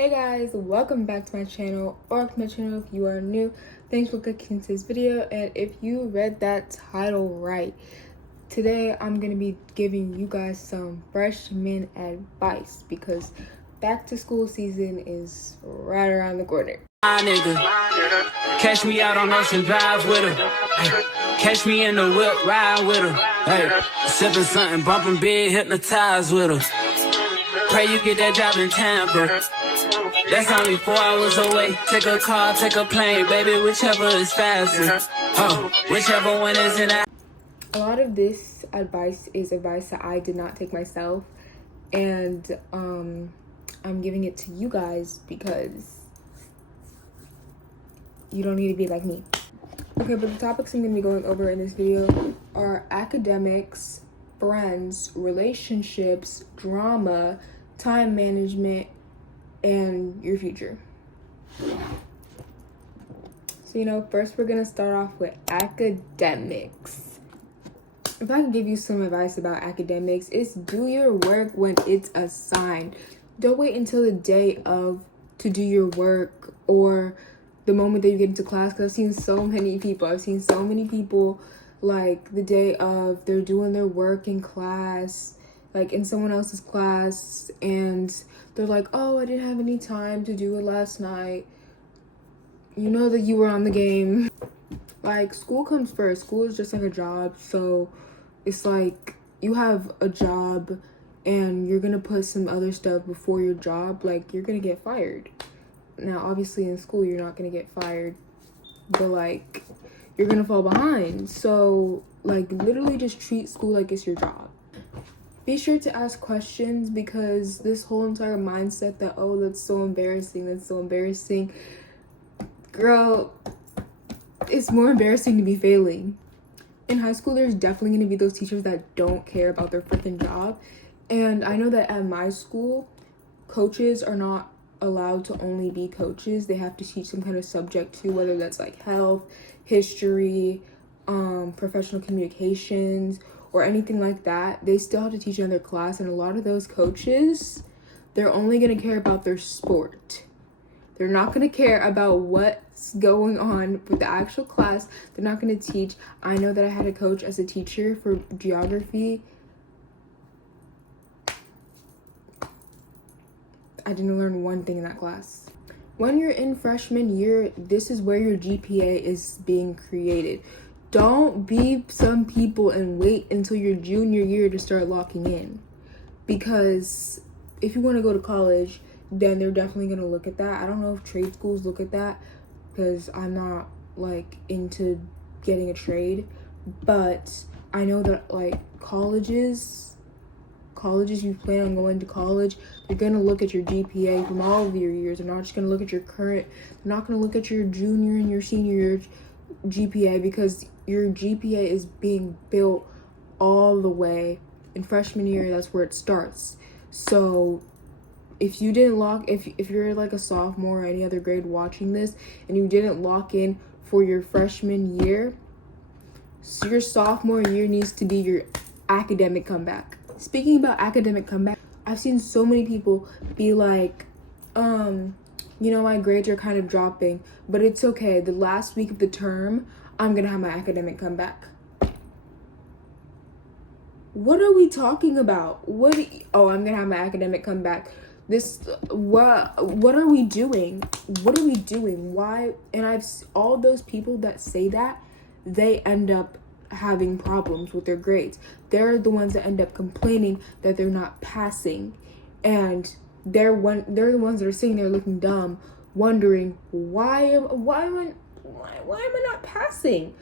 Hey guys, welcome back to my channel, or to my channel if you are new. Thanks for clicking into this video, and if you read that title right, today I'm going to be giving you guys some freshman advice because back to school season is right around the corner. Nigga, catch me out on Ocean Drive with her. Ay, catch me in the whip, ride with her. Hey, sipping something, bumping big, hypnotized with her. Pray you get that job in Tampa. That's only 4 hours away. Take a car, take a plane, baby, whichever is faster. Oh, whichever one is in that. A lot of this advice is advice that I did not take myself, and I'm giving it to you guys because you don't need to be like me. Okay, but the topics I'm going to be going over in this video are academics, friends, relationships, drama, time management, and your future. So, first we're going to start off with academics. If I can give you some advice about academics, it's do your work when it's assigned. Don't wait until the day of to do your work or the moment that you get into class, because I've seen so many people like the day of, they're doing their work in class, like in someone else's class, and they're like, oh, I didn't have any time to do it last night. You know that you were on the game. Like, school comes first. School is just like a job, so it's like you have a job and you're gonna put some other stuff before your job, like you're gonna get fired. Now, obviously, in school, you're not going to get fired, but, like, you're going to fall behind. So, like, literally just treat school like it's your job. Be sure to ask questions, because this whole entire mindset that, oh, that's so embarrassing. Girl, it's more embarrassing to be failing. In high school, there's definitely going to be those teachers that don't care about their freaking job. And I know that at my school, coaches are not allowed to only be coaches. They have to teach some kind of subject too, whether that's like health, history, professional communications, or anything like that. They still have to teach another class, and a lot of those coaches, they're only going to care about their sport. They're not going to care about what's going on with the actual class. They're not going to teach. I know that I had a coach as a teacher for geography. I didn't learn one thing in that class. When you're in freshman year, this is where your GPA is being created. Don't be some people and wait until your junior year to start locking in. Because if you want to go to college, then they're definitely going to look at that. I don't know if trade schools look at that, because I'm not, like, into getting a trade. But I know that, like, colleges, you plan on going to college, they're going to look at your GPA from all of your years. They're not just going to look at your current, they're not going to look at your junior and your senior year GPA, because your GPA is being built all the way in freshman year. That's where it starts. So if you didn't if you're like a sophomore or any other grade watching this, and you didn't lock in for your freshman year, so your sophomore year needs to be your academic comeback. Speaking about academic comeback, I've seen so many people be like, my grades are kind of dropping, but it's okay. The last week of the term, I'm going to have my academic comeback. What are we talking about? I'm going to have my academic comeback. What are we doing? Why? And all those people that say that, they end up having problems with their grades. They're the ones that end up complaining that they're not passing, and they're the ones that are sitting there looking dumb, wondering why am I not passing?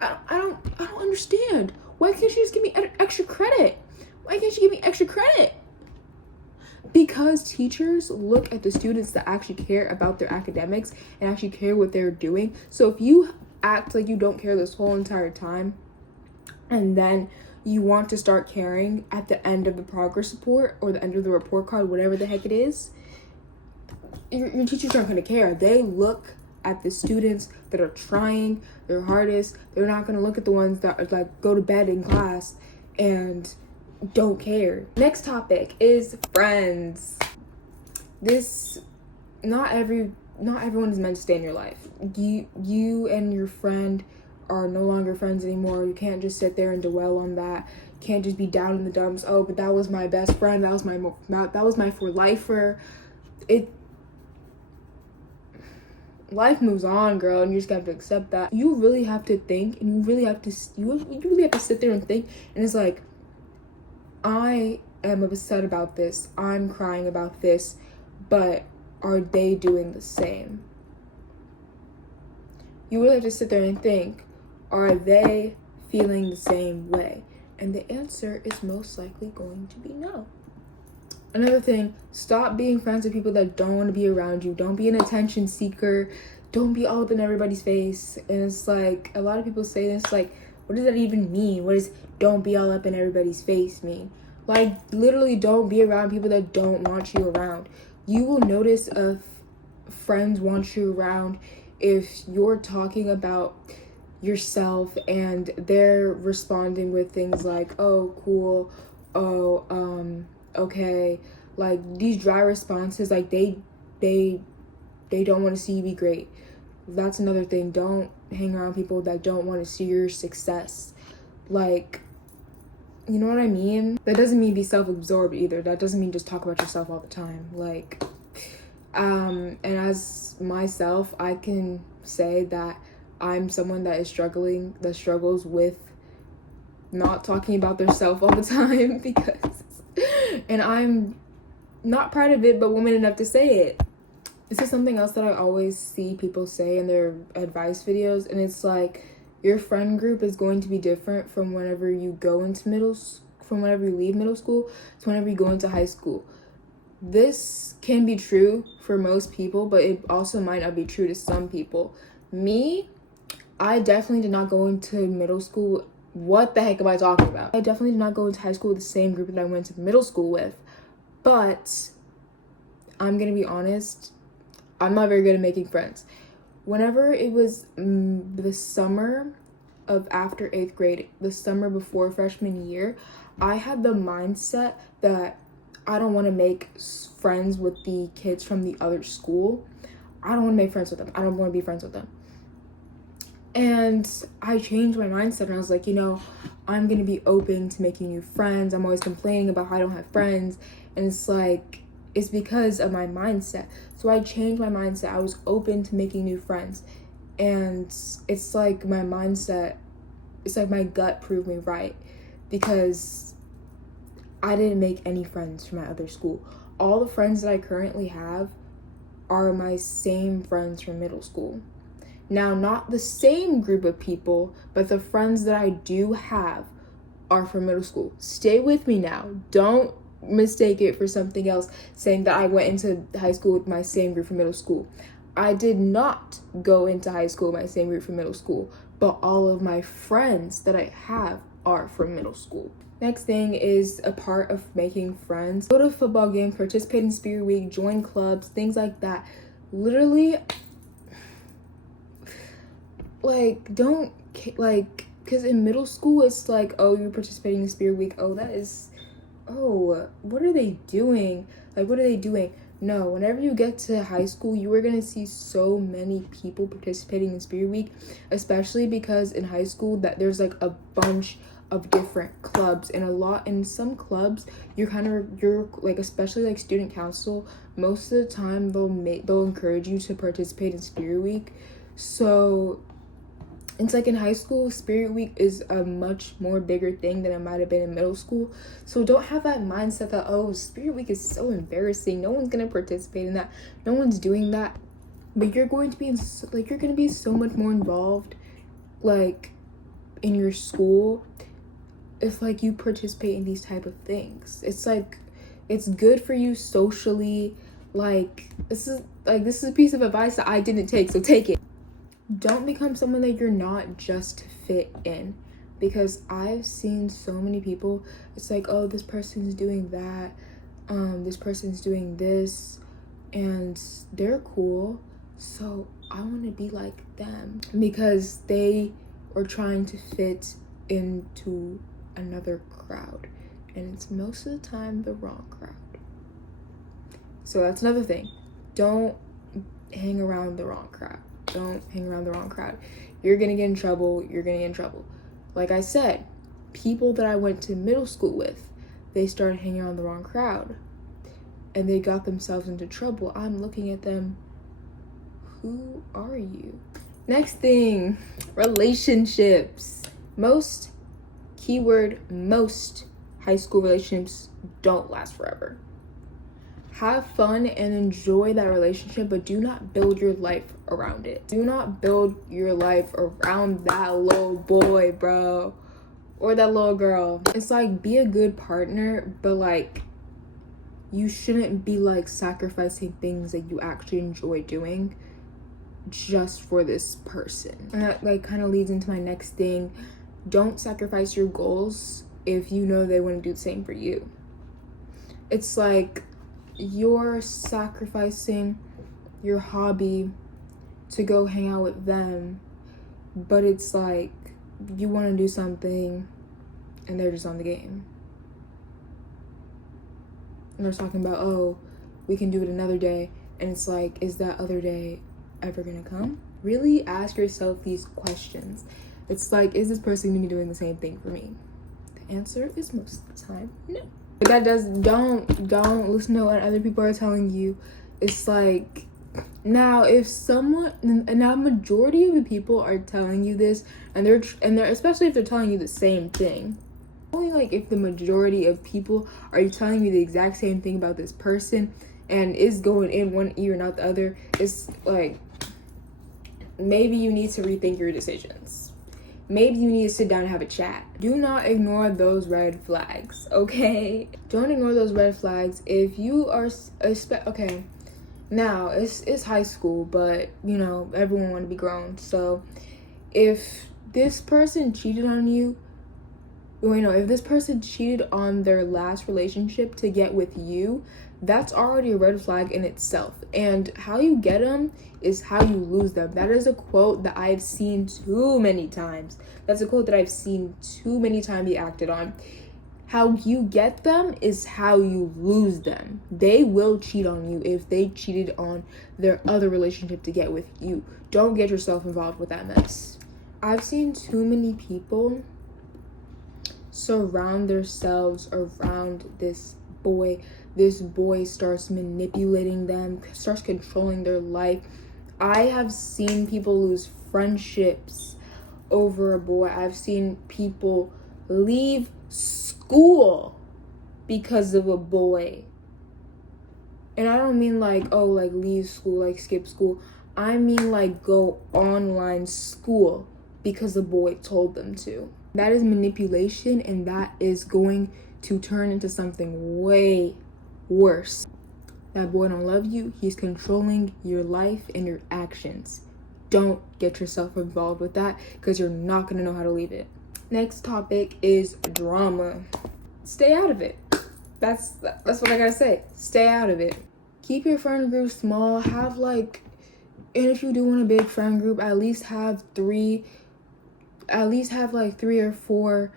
I don't understand. Why can't you just give me extra credit? Because teachers look at the students that actually care about their academics and actually care what they're doing. So if you act like you don't care this whole entire time, and then you want to start caring at the end of the progress report or the end of the report card, whatever the heck it is, your teachers aren't going to care. They look at the students that are trying their hardest. They're not going to look at the ones that are like go to bed in class and don't care. Next topic is friends. This not everyone is meant to stay in your life. You and your friend are no longer friends anymore. You can't just sit there and dwell on that. You can't just be down in the dumps. Oh, but that was my best friend. That was my for lifer. Life moves on, girl, and you just have to accept that. You really have to think, and you really have to sit there and think. And it's like, I am upset about this. I'm crying about this, but are they doing the same? You really have to sit there and think, are they feeling the same way? And the answer is most likely going to be no. Another thing, stop being friends with people that don't want to be around you. Don't be an attention seeker. Don't be all up in everybody's face. And it's like, a lot of people say this, like, what does that even mean? What does don't be all up in everybody's face mean? Like, literally don't be around people that don't want you around. You will notice if friends want you around if you're talking about yourself and they're responding with things like, oh, cool, oh, okay. Like, these dry responses, like, they don't want to see you be great. That's another thing. Don't hang around people that don't want to see your success. Like, you know what I mean? That doesn't mean be self-absorbed either. That doesn't mean just talk about yourself all the time. Like, and as myself, I can say that I'm someone that struggles with not talking about their self all the time and I'm not proud of it, but woman enough to say it. This is something else that I always see people say in their advice videos, and it's like, your friend group is going to be different from whenever you leave middle school to whenever you go into high school. This can be true for most people, but it also might not be true to some people. Me, I definitely did not go into middle school. What the heck am I talking about? I definitely did not go into high school with the same group that I went to middle school with. But I'm gonna be honest, I'm not very good at making friends. Whenever it was the summer of after 8th grade, the summer before freshman year, I had the mindset that I don't want to make friends with the kids from the other school. I don't want to make friends with them. I don't want to be friends with them. And I changed my mindset, and I was like, I'm going to be open to making new friends. I'm always complaining about how I don't have friends. And it's like, it's because of my mindset. So I changed my mindset. I was open to making new friends. And it's like my mindset, it's like my gut proved me right, because I didn't make any friends from my other school. All the friends that I currently have are my same friends from middle school. Now, not the same group of people, but the friends that I do have are from middle school. Stay with me now. Don't mistake it for something else, saying that I went into high school with my same group from middle school. I did not go into high school with my same group from middle school, but all of my friends that I have are from middle school. Next thing is a part of making friends. Go to football games, participate in Spirit Week, join clubs, things like that. Literally, like, don't, like, because in middle school, it's like, oh, you're participating in Spirit Week. Oh, what are they doing? Like, what are they doing? No, whenever you get to high school, you are going to see so many people participating in Spirit Week, especially because in high school that there's like a bunch of different clubs, and in some clubs you're like, especially like student council, most of the time they'll encourage you to participate in Spirit Week. So it's like in high school, Spirit Week is a much more bigger thing than it might have been in middle school. So don't have that mindset that, oh, Spirit Week is so embarrassing. No one's going to participate in that. No one's doing that. But you're going to be so much more involved, like, in your school if, like, you participate in these type of things. It's like, it's good for you socially. Like, this is a piece of advice that I didn't take, so take it. Don't become someone that you're not just to fit in, because I've seen so many people, it's like, oh, this person's doing that, this person's doing this, and they're cool, so I want to be like them, because they are trying to fit into another crowd, and it's most of the time the wrong crowd. So that's another thing. Don't hang around the wrong crowd. Don't hang around the wrong crowd. You're gonna get in trouble. You're gonna get in trouble. Like I said, people that I went to middle school with, they started hanging around the wrong crowd and they got themselves into trouble. I'm looking at them, who are you? Next thing, relationships. Most, keyword most, high school relationships don't last forever. Have fun and enjoy that relationship, but do not build your life around it. Do not build your life around that little boy, bro, or that little girl. It's like, be a good partner, but like, you shouldn't be like sacrificing things that you actually enjoy doing just for this person. And that like kind of leads into my next thing. Don't sacrifice your goals if you know they want to do the same for you. It's like you're sacrificing your hobby to go hang out with them, but it's like you want to do something and they're just on the game. And they're talking about, oh, we can do it another day. And it's like, is that other day ever gonna come? Really ask yourself these questions. It's like, is this person gonna be doing the same thing for me? The answer is most of the time, no. But that does, don't listen to what other people are telling you. It's like, now if someone, now majority of the people are telling you this, and they're especially if they're telling you the same thing. Only like if the majority of people are telling you the exact same thing about this person and is going in one ear and out the other, it's like, maybe you need to rethink your decisions. Maybe you need to sit down and have a chat. Do not ignore those red flags, okay? Don't ignore those red flags. If you are, okay, now it's high school, but you know, everyone want to be grown. So if this person cheated on you, if this person cheated on their last relationship to get with you, that's already a red flag in itself. And how you get them is how you lose them. That is a quote that I've seen too many times. That's a quote that I've seen too many times be acted on. How you get them is how you lose them. They will cheat on you if they cheated on their other relationship to get with you. Don't get yourself involved with that mess. I've seen too many people surround themselves around this boy. This boy starts manipulating them, starts controlling their life. I have seen people lose friendships over a boy. I've seen people leave school because of a boy. And I don't mean like, oh, like leave school, like skip school. I mean like go online school because the boy told them to. That is manipulation, and that is going to turn into something way worse. That boy don't love you. He's controlling your life and your actions. Don't get yourself involved with that because you're not going to know how to leave it. Next topic is drama. Stay out of it. That's what I gotta say. Stay out of it. Keep your friend group small. Have like, and if you do want a big friend group, at least have like 3 or 4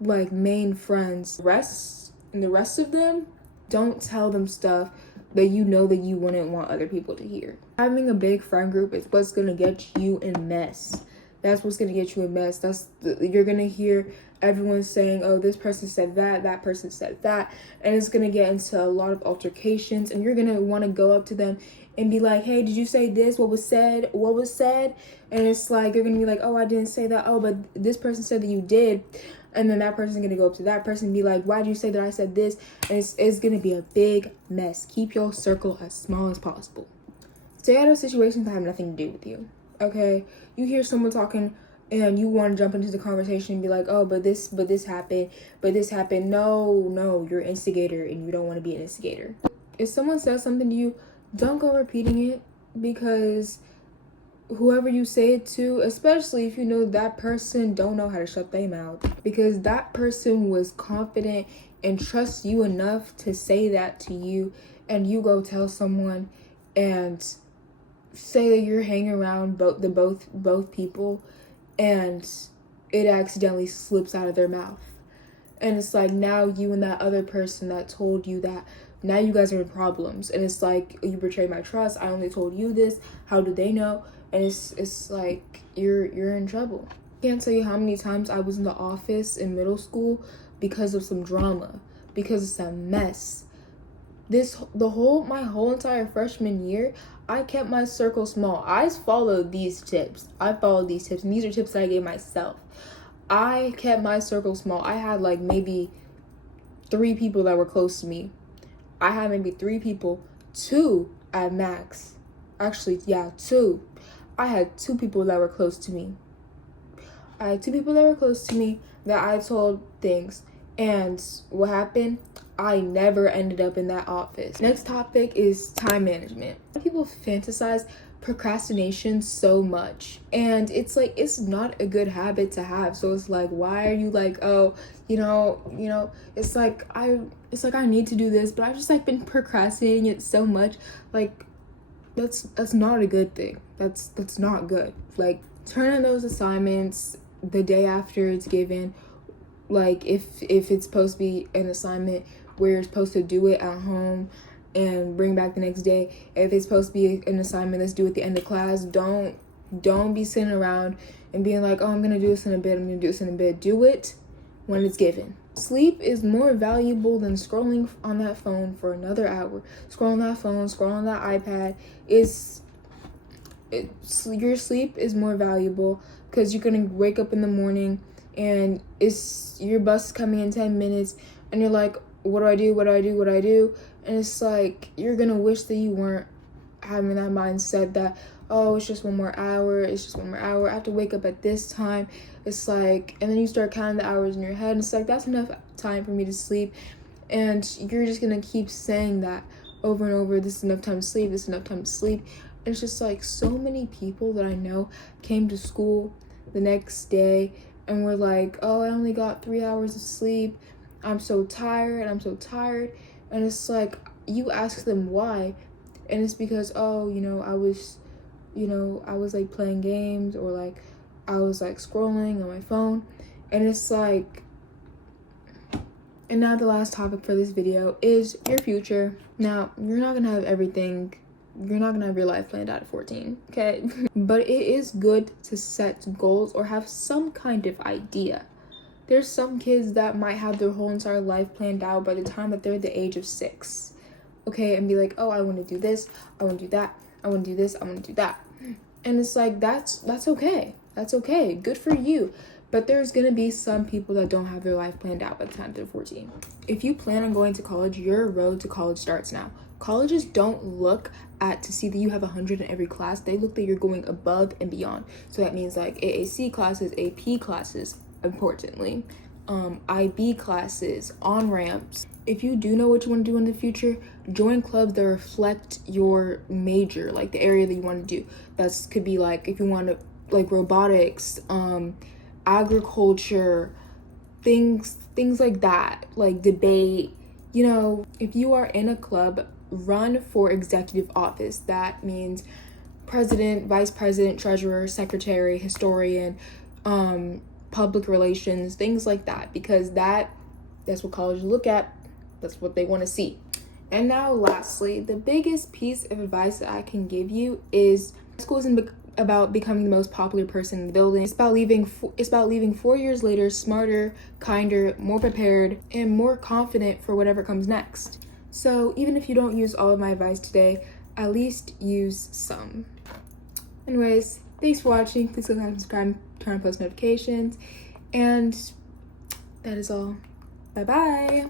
like main friends. The rest of them, don't tell them stuff that you know that you wouldn't want other people to hear. Having a big friend group is what's gonna get you in mess. That's what's gonna get you in mess. You're gonna hear everyone saying, oh, this person said that person said that, and it's gonna get into a lot of altercations, and you're gonna want to go up to them and be like, hey, did you say this? What was said? And it's like, you're gonna be like, oh, I didn't say that. Oh, but this person said that you did. And then that person's gonna go up to that person and be like, why did you say that I said this? And it's gonna be a big mess. Keep your circle as small as possible. Stay out of situations that have nothing to do with you, okay? You hear someone talking and you want to jump into the conversation and be like, oh, but this happened. No, you're an instigator and you don't want to be an instigator. If someone says something to you, don't go repeating it, because whoever you say it to, especially if you know that person don't know how to shut their mouth, because that person was confident and trusts you enough to say that to you, and you go tell someone and say that you're hanging around both people, and it accidentally slips out of their mouth. And it's like, now you and that other person that told you that now you guys are in problems. And it's like, you betrayed my trust. I only told you this. How do they know? And it's like, you're in trouble. I can't tell you how many times I was in the office in middle school because of some drama, because of some mess. My whole entire freshman year, I kept my circle small. I followed these tips. And these are tips that I gave myself. I kept my circle small. I had like maybe 3 people that were close to me. I had maybe 3 people, 2 at max. Actually, yeah, 2. I had 2 people that were close to me. That I told things. And what happened? I never ended up in that office. Next topic is time management. People fantasize procrastination so much, and it's like, it's not a good habit to have. So it's like, why are you like, oh, it's like I need to do this, but I've just like been procrastinating it so much. Like, that's not a good thing. That's not good. Like, turn in those assignments the day after it's given. Like, if it's supposed to be an assignment where you're supposed to do it at home and bring back the next day, if it's supposed to be an assignment that's due at the end of class, don't be sitting around and being like, oh, I'm gonna do this in a bit. Do it when it's given. Sleep is more valuable than scrolling on that phone for another hour. Scrolling that phone, scrolling that iPad your sleep is more valuable, because you're gonna wake up in the morning and your bus is coming in 10 minutes and you're like, what do I do? And it's like, you're gonna wish that you weren't having that mindset that, oh, it's just one more hour, I have to wake up at this time. It's like, and then you start counting the hours in your head, and it's like, that's enough time for me to sleep. And you're just gonna keep saying that over and over, this is enough time to sleep. And it's just like, so many people that I know came to school the next day and were like, oh, I only got 3 hours of sleep, I'm so tired. And it's like, you ask them why, and it's because, oh, I was like playing games, or like I was like scrolling on my phone. And it's like, and now the last topic for this video is your future. Now, you're not gonna have everything, you're not gonna have your life planned out at 14, okay? But it is good to set goals or have some kind of idea. There's some kids that might have their whole entire life planned out by the time that they're the age of 6, okay? And be like, oh, I want to do this, I want to do that, I want to do this, I want to do that. And it's like, that's okay. That's okay. Good for you. But there's going to be some people that don't have their life planned out by the time they're 14. If you plan on going to college, your road to college starts now. Colleges don't look to see that you have 100 in every class. They look that you're going above and beyond. So that means like AAC classes, AP classes, importantly, IB classes, on-ramps. If you do know what you want to do in the future, join clubs that reflect your major, like the area that you want to do. That could be like, if you want to, like robotics, agriculture, things like that, like debate. If you are in a club, run for executive office. That means president, vice president, treasurer, secretary, historian, public relations, things like that, because that's what colleges look at. That's what they want to see. And now lastly, the biggest piece of advice that I can give you is, school isn't about becoming the most popular person in the building. It's about leaving 4 years later smarter, kinder, more prepared, and more confident for whatever comes next. So even if you don't use all of my advice today, at least use some. Anyways, thanks for watching. Please click on subscribe, turn on post notifications, and that is all. Bye bye.